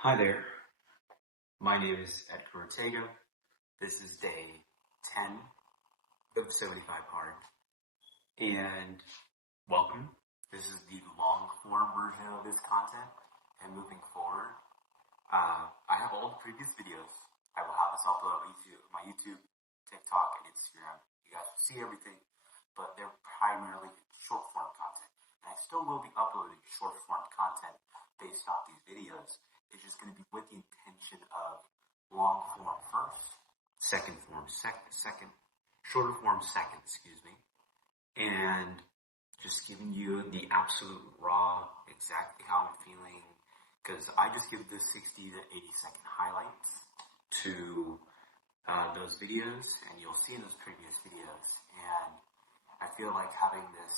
Hi there, my name is Edgar Ortega. This is day 10 of 75 Hard, and welcome. This is the long form version of this content, and moving forward, I have all the previous videos. I will have this uploaded on my YouTube, TikTok, and Instagram. You guys will see everything, but they're primarily short form content. And I still will be uploading short form content based off these videos. It's just going to be with the intention of long form first, shorter form second, excuse me, and just giving you the absolute raw, exactly how I'm feeling, because I just give the 60 to 80-second highlights to those videos, and you'll see in those previous videos, and I feel like having this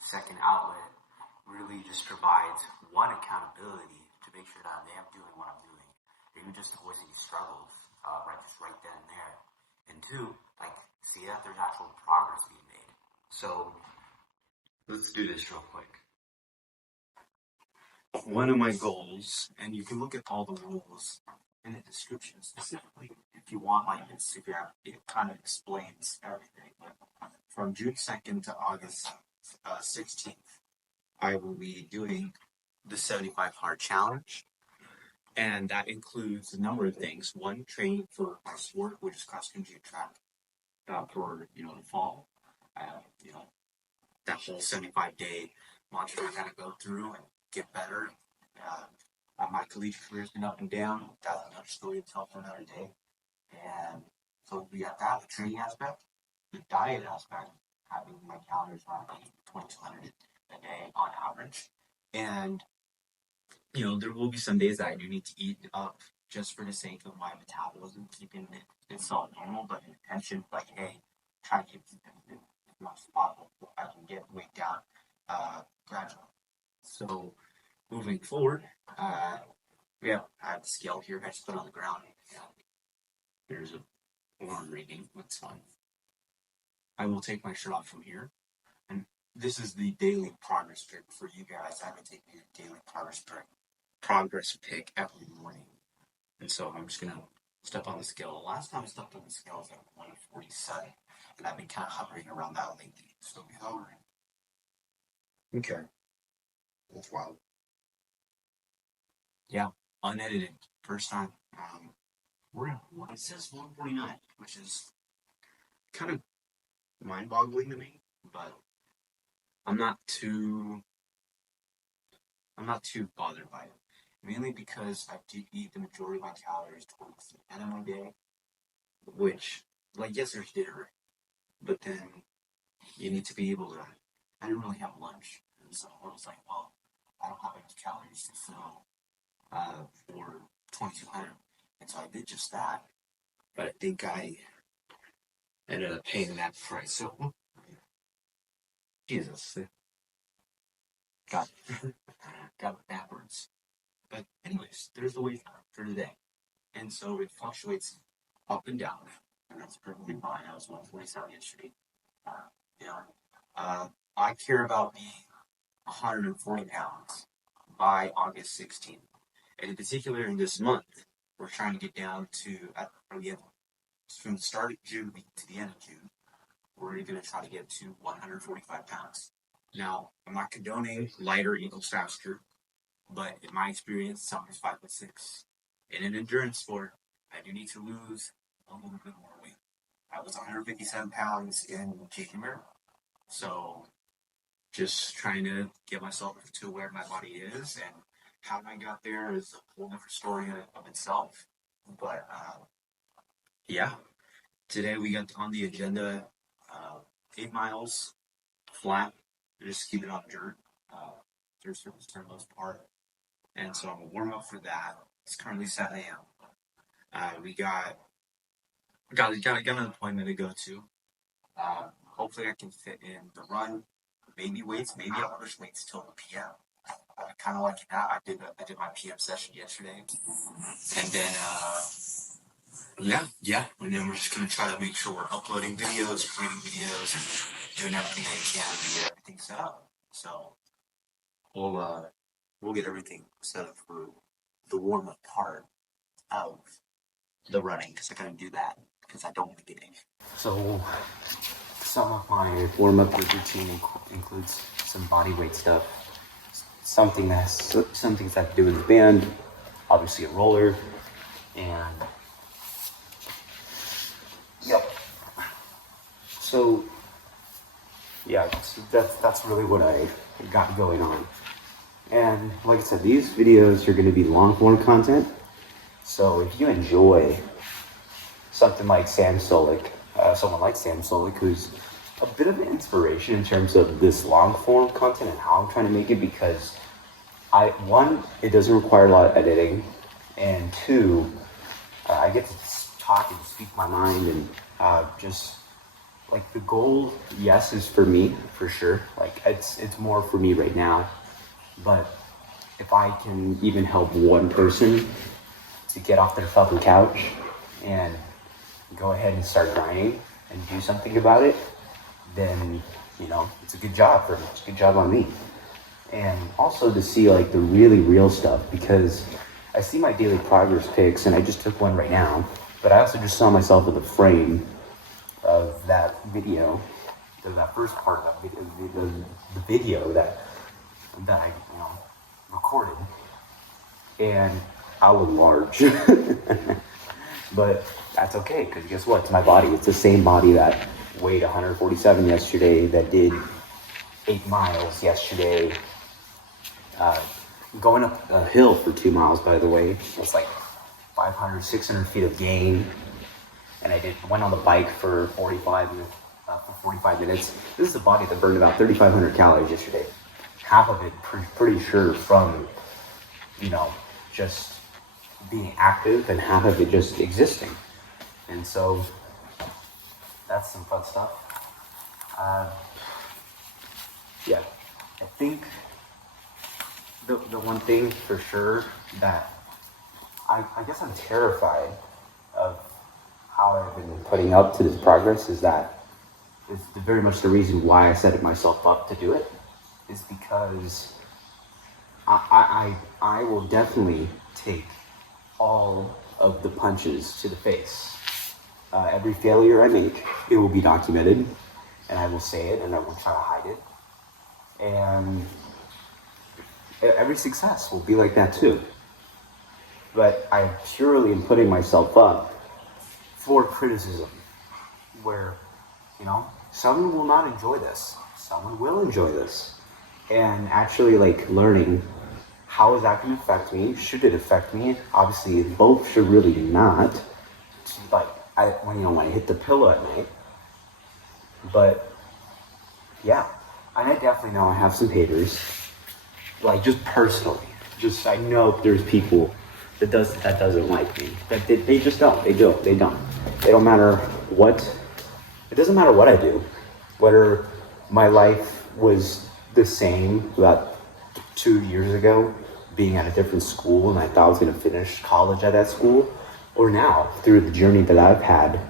second outlet really just provides one, accountability to make sure that I am doing what I'm doing, or even just voicing struggles right then and there, and two, like see that there's actual progress being made. So let's do this real quick. One of my goals, and you can look at all the rules in the description, specifically if you want my Instagram, it kind of explains everything. But from June 2nd to August 16th, I will be doing the 75 Hard Challenge. And that includes a number of things. One, training for my sport, which is cross country and track, for the fall. That whole 75-day mantra I gotta go through and get better. My collegiate career has been up and down. That's another story to tell for another day. And so we got that, the training aspect, the diet aspect, having my calories around 2,200 a day on average. And there will be some days that I do need to eat up just for the sake of my metabolism, keeping itself normal, but intention, like, hey, try to keep it as much as possible so I can get weight down gradually. So moving forward, I have the scale here. I just put it on the ground. There's a alarm ringing. That's fine. I will take my shirt off from here, and this is the daily progress pic for you guys. I'm gonna take your daily progress pic every morning, and so I'm just gonna step on the scale. The last time I stepped on the scale was at 147, and I've been kind of hovering around that lately. Still be hovering. Okay, that's wild. Yeah, unedited, first time. It says 149, which is kind of mind-boggling to me, but I'm not too bothered by it. Mainly because I do eat the majority of my calories towards the end of my day, which, like, yes, there's dinner, but then you need to be able to. I didn't really have lunch, and so I was like, well, I don't have enough calories to fill for 2,200, and so I did just that. But I think I ended up paying that price. So, Jesus, got got it backwards. But anyways, there's the weight for today, and so it fluctuates up and down, and that's perfectly fine. I was 147 yesterday. I care about being 140 pounds by August 16th, and in particular in this month, we're trying to get down to from the start of June to the end of June. We're going to try to get to 145 pounds. Now, I'm not condoning lighter equals faster, but in my experience, someone's 5'6". In an endurance sport, I do need to lose a little bit more weight. I was 157 pounds in junior, so just trying to get myself to where my body is, and how I got there is a whole different story of itself. But yeah, today we got on the agenda 8 miles flat, just keep it on dirt, dirt surface for the most part. And so I'm gonna warm up for that. It's currently 7 a.m. We got an appointment to go to. Hopefully I can fit in the run, maybe weights, maybe I'll push weights till the PM. I kind of like that. I did my PM session yesterday, and then and then we're just gonna try to make sure we're uploading videos, creating videos, and doing everything I can to get everything set up. So we'll get everything set up for the warm-up part of the running, because I gotta do that because I don't want to get injured. So some of my warm-up routine includes some body weight stuff, some things that have to do with the band, obviously a roller, and yep. So yeah, that's really what I got going on. And like I said, these videos are going to be long form content. So if you enjoy something like Sam Sulek, someone like Sam Sulek, who's a bit of an inspiration in terms of this long form content and how I'm trying to make it, because one, it doesn't require a lot of editing, and two, I get to talk and speak my mind, and just like the goal, yes, is for me, for sure. Like it's more for me right now. But if I can even help one person to get off their fucking couch and go ahead and start grinding and do something about it, then, you know, it's a good job for me. It's a good job on me. And also to see like the really real stuff, because I see my daily progress pics, and I just took one right now, but I also just saw myself in the frame of that video, that first part of that video, the video that I, you know, recorded, and I was large. But that's okay, because guess what? It's my body. It's the same body that weighed 147 yesterday, that did 8 miles yesterday, going up a hill for 2 miles, by the way. It's like 500, 600 feet of gain. And I went on the bike for 45 minutes. This is a body that burned about 3,500 calories yesterday. Half of it pretty sure from, you know, just being active, and half of it just existing. And so that's some fun stuff. Yeah, I think the one thing for sure that I guess I'm terrified of how I've been putting up to this progress is that it's very much the reason why I set myself up to do it, is because I will definitely take all of the punches to the face. Every failure I make, it will be documented, and I will say it, and I will try to hide it. And every success will be like that too. But I purely am putting myself up for criticism, where, you know, someone will not enjoy this, someone will enjoy this, and actually like learning, how is that going to affect me? Should it affect me? Obviously, both should really not. Like when I hit the pillow at night. But yeah, and I definitely know I have some haters. Like just personally, I know there's people that doesn't like me. That they just don't. They don't. It don't matter what. It doesn't matter what I do. Whether my life was the same about 2 years ago, being at a different school, and I thought I was going to finish college at that school, or now through the journey that I've had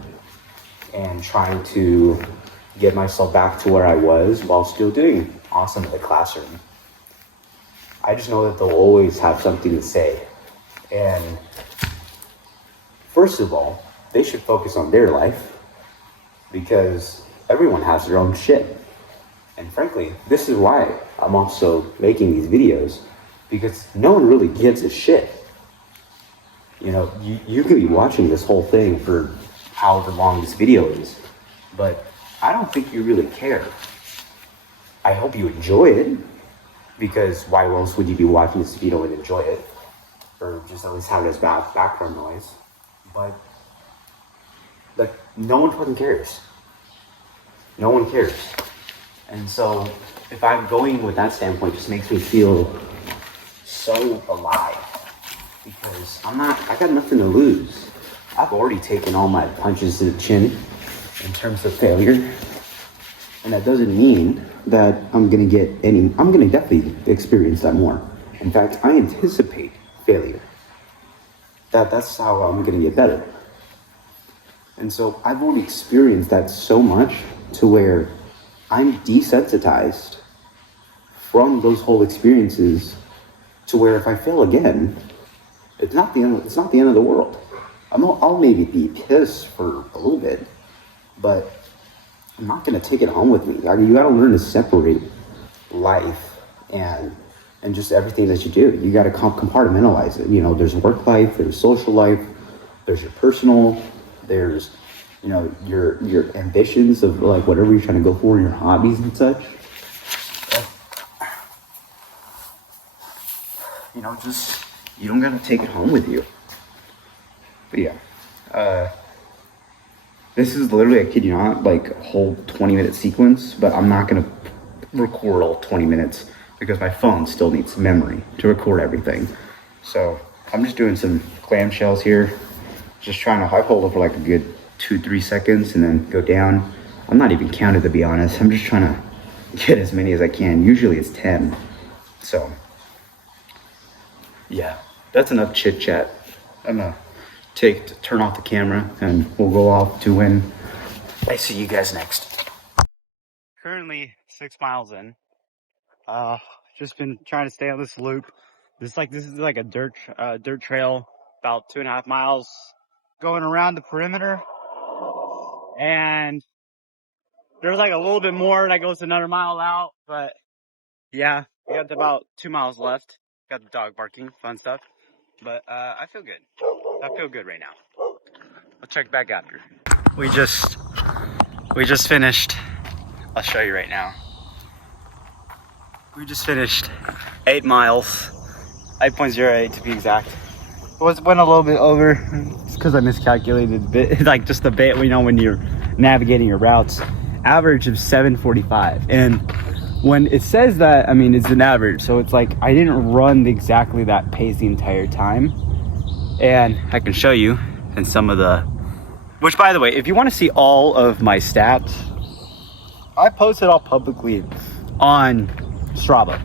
and trying to get myself back to where I was while still doing awesome in the classroom. I just know that they'll always have something to say. And first of all, they should focus on their life, because everyone has their own shit. And frankly, this is why I'm also making these videos, because no one really gives a shit. You know, you could be watching this whole thing for however long this video is, but I don't think you really care. I hope you enjoy it, because why else would you be watching this video and enjoy it? Or just at least have it as background noise. But like, no one fucking cares. No one cares. And so if I'm going with that standpoint, it just makes me feel so alive, because I got nothing to lose. I've already taken all my punches to the chin in terms of failure. And that doesn't mean that I'm gonna definitely experience that more. In fact, I anticipate failure. That's how I'm gonna get better. And so I've already experienced that so much to where I'm desensitized from those whole experiences, to where if I fail again, it's not the end of the world. I'll maybe be pissed for a little bit, but I'm not going to take it home with me. You got to learn to separate life and just everything that you do. You got to compartmentalize it. You know, there's work life, there's social life, there's your personal, there's, you know, your ambitions of like whatever you're trying to go for, your hobbies and such. You know, just, you don't got to take it home with you. But yeah, this is literally, I kid you not, like a whole 20-minute sequence, but I'm not going to record all 20 minutes because my phone still needs memory to record everything. So I'm just doing some clamshells here, just trying to, I hold it for like a good 2-3 seconds and then go down. I'm not even counted, to be honest. I'm just trying to get as many as I can. Usually it's 10. So yeah, that's enough chit chat. I'm gonna turn off the camera and we'll go off to when I see you guys next. Currently 6 miles in. Just been trying to stay on this loop. This is like a dirt trail, about 2.5 miles, going around the perimeter. And there's like a little bit more that goes another mile out, but yeah, we got about 2 miles left. Got the dog barking, fun stuff. But I feel good. I feel good right now. I'll check back after. We just finished. I'll show you right now. We just finished 8 miles, 8.08 to be exact. Went a little bit over. It's because I miscalculated a bit, like just a bit. You know, when you're navigating your routes, average of 7:45, and when it says that, I mean, it's an average, so it's like I didn't run exactly that pace the entire time. And I can show you in some of the, which by the way, if you want to see all of my stats, I post it all publicly on Strava.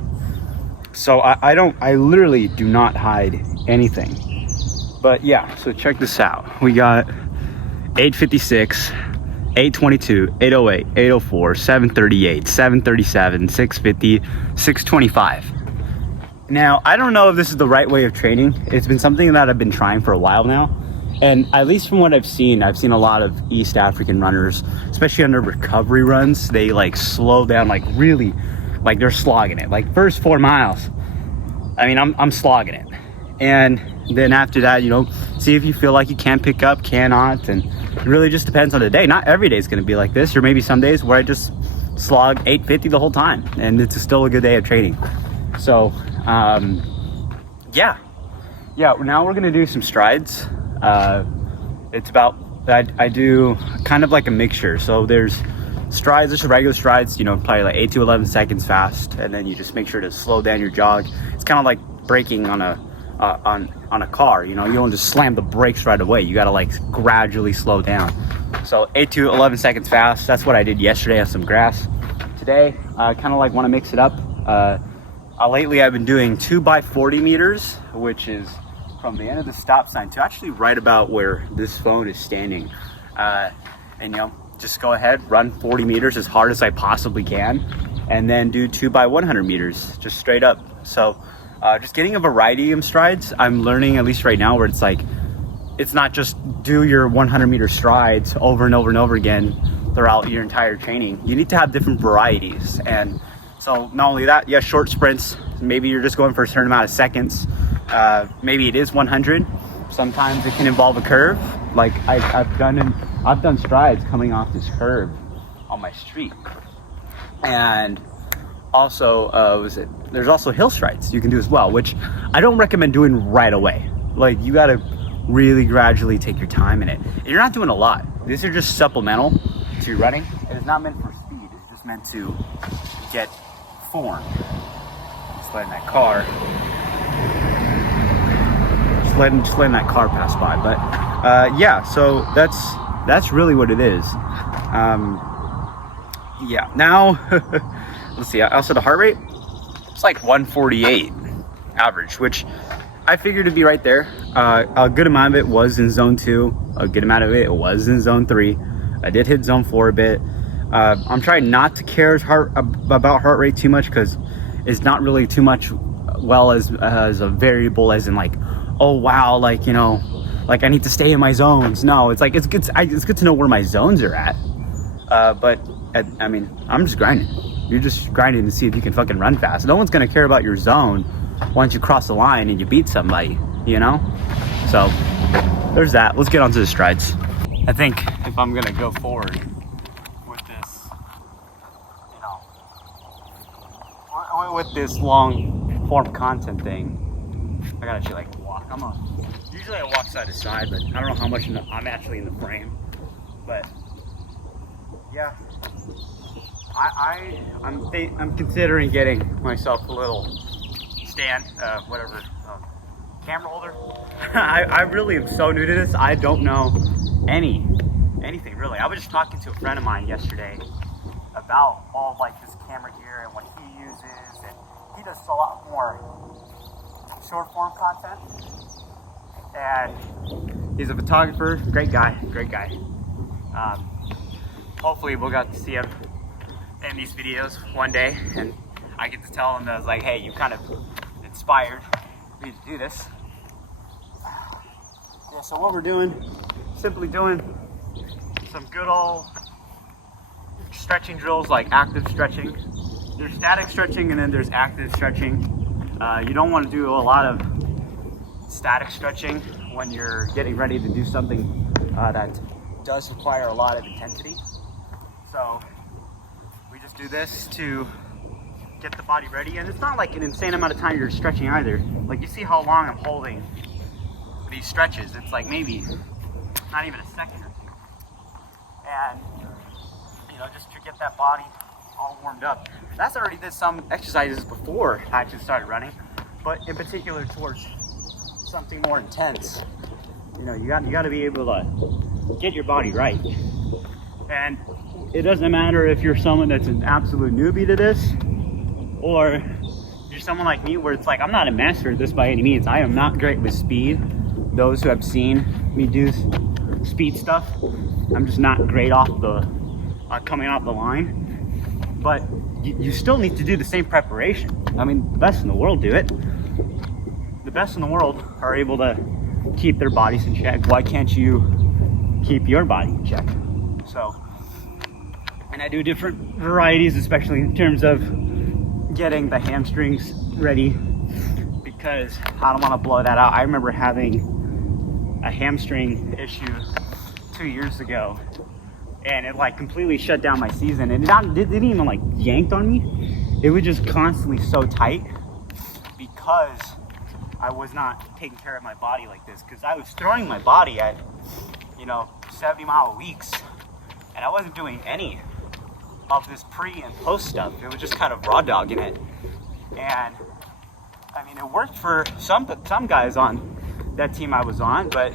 So I literally do not hide anything. But yeah, so check this out. We got 8:56, 8:22, 8:08, 8:04, 7:38, 7:37, 6:50, 6:25. Now, I don't know if this is the right way of training. It's been something that I've been trying for a while now. And at least from what I've seen a lot of East African runners, especially under recovery runs, they like slow down, like really, like they're slogging it. Like first 4 miles, I mean, I'm slogging it. And then after that, you know, see if you feel like you can pick up, cannot. And it really just depends on the day. Not every day is going to be like this. Or maybe some days where I just slog 8:50 the whole time. And it's still a good day of training. So, yeah, now we're going to do some strides. It's about, I do kind of like a mixture. So there's strides, just regular strides, you know, probably like 8 to 11 seconds fast. And then you just make sure to slow down your jog. It's kind of like braking on a car, you know, you don't just slam the brakes right away. You got to like gradually slow down. So 8 to 11 seconds fast. That's what I did yesterday on some grass. Today, I kind of like want to mix it up. Lately I've been doing 2x40 meters, which is from the end of the stop sign to actually right about where this phone is standing. And you know, just go ahead, run 40 meters as hard as I possibly can, and then do 2x100 meters, just straight up. So just getting a variety of strides. I'm learning, at least right now, where it's like, it's not just do your 100-meter strides over and over and over again throughout your entire training. You need to have different varieties. And so not only that, yeah, short sprints. Maybe you're just going for a certain amount of seconds. Maybe it is 100. Sometimes it can involve a curve. Like I've done strides coming off this curve on my street. And also, there's also hill strides you can do as well, which I don't recommend doing right away. Like, you got to really gradually take your time in it. And you're not doing a lot. These are just supplemental to your running. It is not meant for speed. It's just meant to get form. Just letting that car pass by. But yeah, so that's really what it is. Yeah, now let's see, also the heart rate, it's like 148 average, which I figured to be right there. A good amount of it was in zone 2, a good amount of it was in zone 3. I did hit zone 4 a bit. I'm trying not to care about heart rate too much, because it's not really too much well as a variable, as in like, oh wow, like, you know, like I need to stay in my zones. No, it's like it's good to know where my zones are at. But I mean, I'm just grinding. You're just grinding to see if you can fucking run fast. No one's gonna care about your zone once you cross the line and you beat somebody, you know? So there's that. Let's get on to the strides. I think if I'm gonna go forward with this, you know, with this long form content thing, I gotta actually like walk. Usually I walk side to side, but I don't know how much I'm actually in the frame. But yeah, I'm considering getting myself a little stand, camera holder. I really am so new to this. I don't know anything really. I was just talking to a friend of mine yesterday about all of like this camera gear and what he uses, and he does a lot more short form content. And he's a photographer, great guy. Hopefully we'll get to see him in these videos one day, and I get to tell him that I was like, hey, you kind of inspired me to do this. Yeah, so what we're doing, simply doing some good old stretching drills, like active stretching. There's static stretching and then there's active stretching. You don't want to do a lot of static stretching when you're getting ready to do something that does require a lot of intensity. So we just do this to get the body ready, and it's not like an insane amount of time you're stretching either. Like, you see how long I'm holding these stretches. It's like maybe not even a second or two. And you know, just to get that body all warmed up. That's already did some exercises before I actually started running, but in particular towards something more intense, you know, you got to be able to get your body right. And it doesn't matter if you're someone that's an absolute newbie to this, or you're someone like me where it's like, I'm not a master at this by any means. I am not great with speed. Those who have seen me do speed stuff, I'm just not great off the coming off the line. But you still need to do the same preparation. I mean, the best in the world do it. The best in the world are able to keep their bodies in check. Why can't you keep your body in check? So, and I do different varieties, especially in terms of getting the hamstrings ready, because I don't want to blow that out. I remember having a hamstring issue 2 years ago, and it like completely shut down my season, and it didn't even like yanked on me. It was just constantly so tight because I was not taking care of my body like this, because I was throwing my body at, you know, 70-mile weeks, and I wasn't doing any of this pre and post stuff. It was just kind of raw dogging it. And I mean, it worked for some guys on that team I was on, but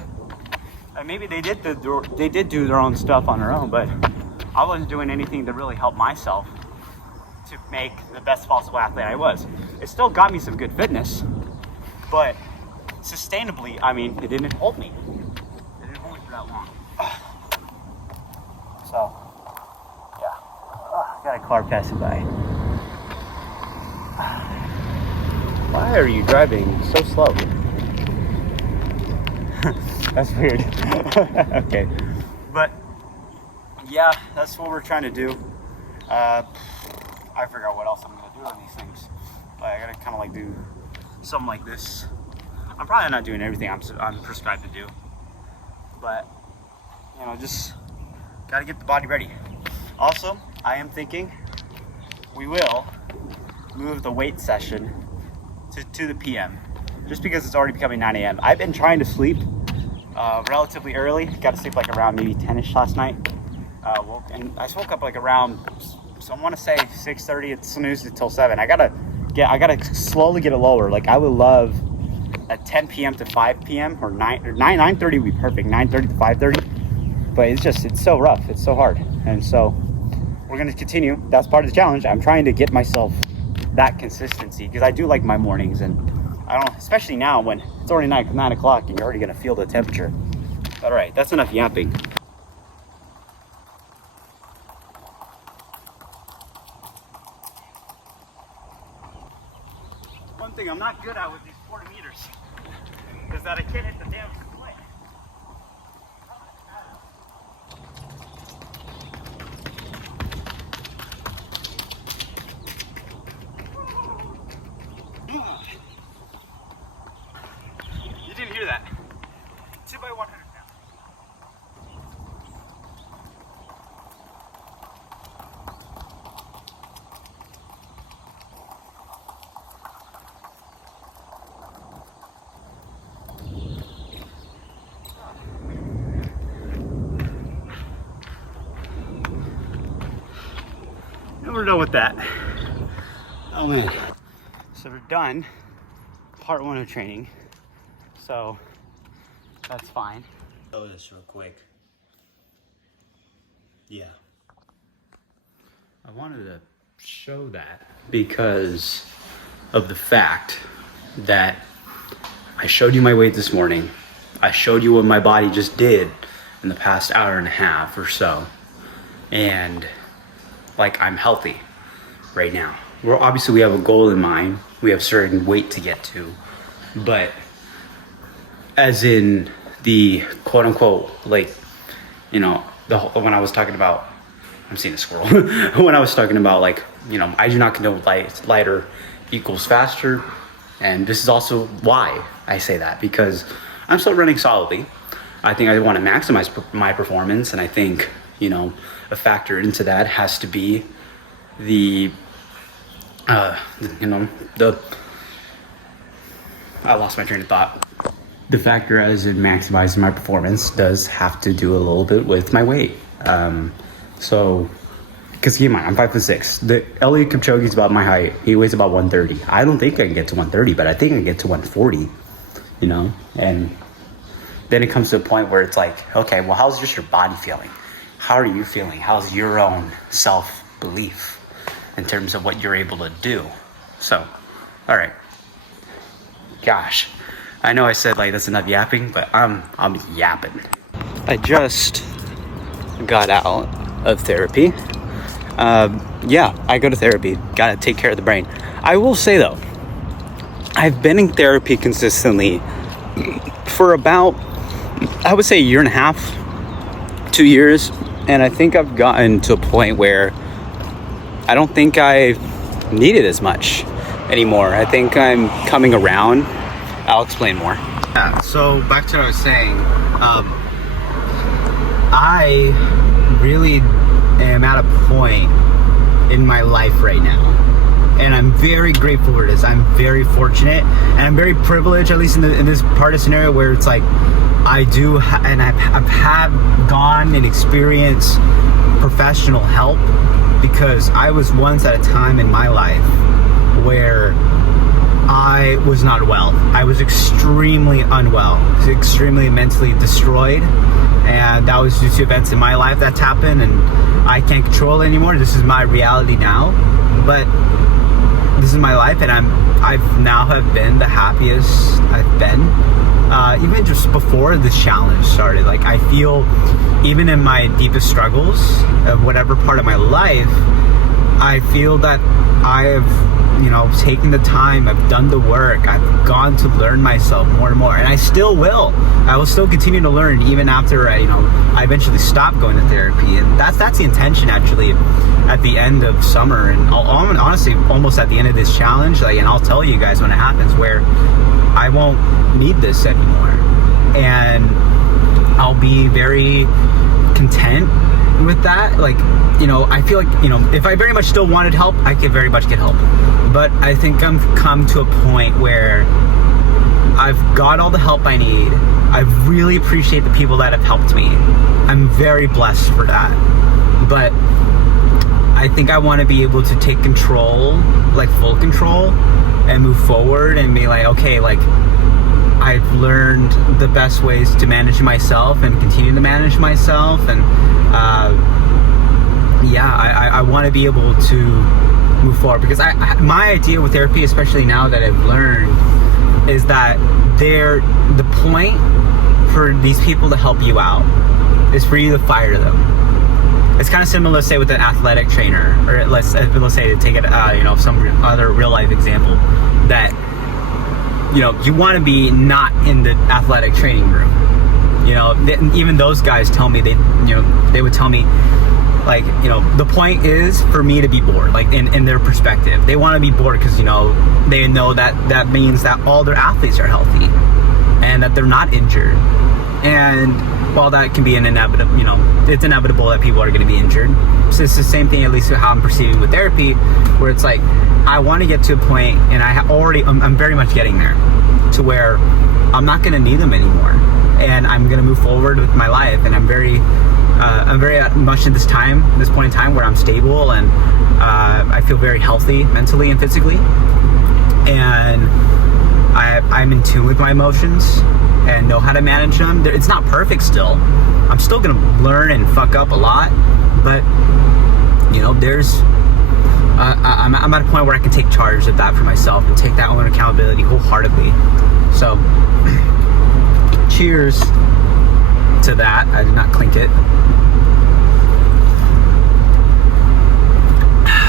maybe they did do their own stuff on their own, but I wasn't doing anything to really help myself to make the best possible athlete I was. It still got me some good fitness, but sustainably, I mean, it didn't hold me. It didn't hold me for that long. So, yeah. Got a car passing by. Why are you driving so slow? That's weird. Okay. But, yeah, that's what we're trying to do. I forgot what else I'm going to do on these things. But I got to kind of like do something like this. I'm probably not doing everything I'm prescribed to do. But, you know, just got to get the body ready. Also, I am thinking we will move the weight session to the PM, just because it's already becoming 9 a.m. I've been trying to sleep relatively early. Got to sleep like around maybe 10ish last night. And I woke up like around, so I want to say 6:30. It snoozed until 7. I gotta slowly get it lower. Like, I would love a 10 p.m. to 5 p.m. or 9:30 would be perfect. 9:30 to 5:30. But it's so rough. It's so hard. And so we're gonna continue. That's part of the challenge. I'm trying to get myself that consistency, because I do like my mornings, and I don't, especially now when it's already 9 o'clock and you're already gonna feel the temperature. All right, that's enough yapping. One thing I'm not good at with these 40 meters is that I can't hit the damn display. You didn't hear that. 2 by 100 now. Never know with that. Oh man. So we're done. Part 1 of training. So that's fine. Oh, this real quick. Yeah. I wanted to show that because of the fact that I showed you my weight this morning. I showed you what my body just did in the past hour and a half or so. And like, I'm healthy right now. Obviously we have a goal in mind. We have certain weight to get to, but as in the quote unquote, like, you know, when I was talking about, I'm seeing a squirrel. When I was talking about, like, you know, I do not condone lighter equals faster. And this is also why I say that, because I'm still running solidly. I think I want to maximize my performance. And I think, you know, a factor into that has to be the, you know, I lost my train of thought. The factor as in maximizing my performance does have to do a little bit with my weight. So, because keep in mind, I'm 5'6". The Eliud Kipchoge is about my height. He weighs about 130. I don't think I can get to 130, but I think I can get to 140, you know? And then it comes to a point where it's like, okay, well, how's just your body feeling? How are you feeling? How's your own self-belief in terms of what you're able to do? So, all right. Gosh, I know I said like that's enough yapping, but I'm yapping. I just got out of therapy. Yeah, I go to therapy. Gotta take care of the brain. I will say though, I've been in therapy consistently for about, I would say, a year and a half, 2 years. And I think I've gotten to a point where I don't think I need it as much anymore. I think I'm coming around. I'll explain more. Yeah, so back to what I was saying. I really am at a point in my life right now, and I'm very grateful for this. I'm very fortunate, and I'm very privileged, at least in this part of scenario where it's like I do, and I've gone and experienced professional help, because I was once at a time in my life where I was not well. I was extremely unwell, extremely mentally destroyed, and that was due to events in my life that's happened, and I can't control it anymore. This is my reality now, but this is my life, and I've now have been the happiest I've been, even just before this challenge started. Like, I feel, even in my deepest struggles of whatever part of my life, I feel that I have, you know, taken the time, I've done the work, I've gone to learn myself more and more, and I still will. I will still continue to learn even after I eventually stop going to therapy, and that's the intention actually at the end of summer, and honestly almost at the end of this challenge, like, and I'll tell you guys when it happens, where I won't need this anymore, and I'll be very content with that. Like, you know, I feel like, you know, if I very much still wanted help, I could very much get help, but I think I'm come to a point where I've got all the help I need. I really appreciate the people that have helped me. I'm very blessed for that, but I think I want to be able to take control, like full control, and move forward and be like, okay, like, I've learned the best ways to manage myself and continue to manage myself, and yeah, I want to be able to move forward, because my idea with therapy, especially now that I've learned, is that the point for these people to help you out is for you to fire them. It's kind of similar, let's say, with an athletic trainer, or let's say to take it, you know, some other real life example, that you know, you want to be not in the athletic training room. You know, even those guys tell me, they would tell me, like, you know, the point is for me to be bored, like in their perspective. They want to be bored because, you know, they know that means that all their athletes are healthy and that they're not injured. And while that can be an inevitable, you know, it's inevitable that people are going to be injured. So it's the same thing, at least how I'm perceiving with therapy, where it's like, I want to get to a point, and I'm very much getting there, to where I'm not going to need them anymore. And I'm going to move forward with my life. And I'm very much at this point in time where I'm stable, and I feel very healthy mentally and physically. And I'm in tune with my emotions and know how to manage them. It's not perfect still. I'm still going to learn and fuck up a lot. But, you know, I'm at a point where I can take charge of that for myself and take that own accountability wholeheartedly. So, cheers to that. I did not clink it.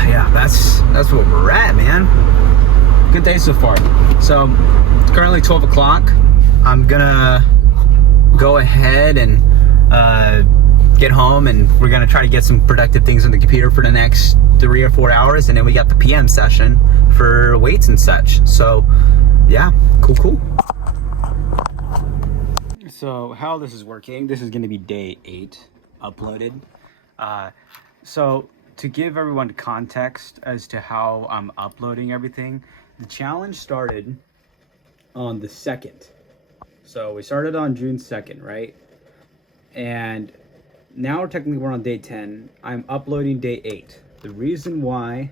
Yeah, that's where we're at, man. Good day so far. So, it's currently 12 o'clock. I'm gonna go ahead and get home, and we're gonna try to get some productive things on the computer for the next 3 or 4 hours, and then we got the PM session for weights and such. So, yeah, cool. So how this is working, this is going to be day 8 uploaded. So to give everyone context as to how I'm uploading everything, the challenge started on the 2nd. So we started on June 2nd, right? And now we're on day 10. I'm uploading day 8. The reason why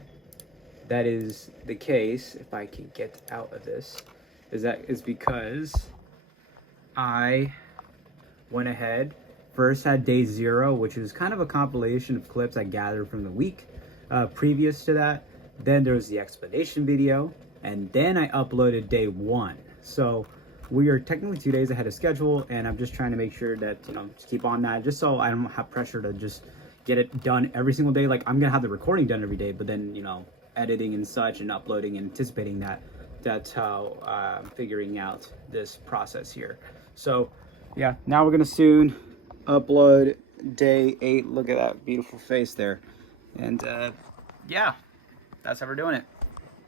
that is the case, if I can get out of this, is because I went ahead, first had day 0, which is kind of a compilation of clips I gathered from the week previous to that. Then there was the explanation video, and then I uploaded day 1. So we are technically 2 days ahead of schedule, and I'm just trying to make sure that, you know, just keep on that, just so I don't have pressure to just get it done every single day. Like, I'm gonna have the recording done every day, but then, you know, editing and such and uploading and anticipating that, that's how I'm figuring out this process here. So yeah, now we're gonna soon upload day 8. Look at that beautiful face there. And yeah, that's how we're doing it.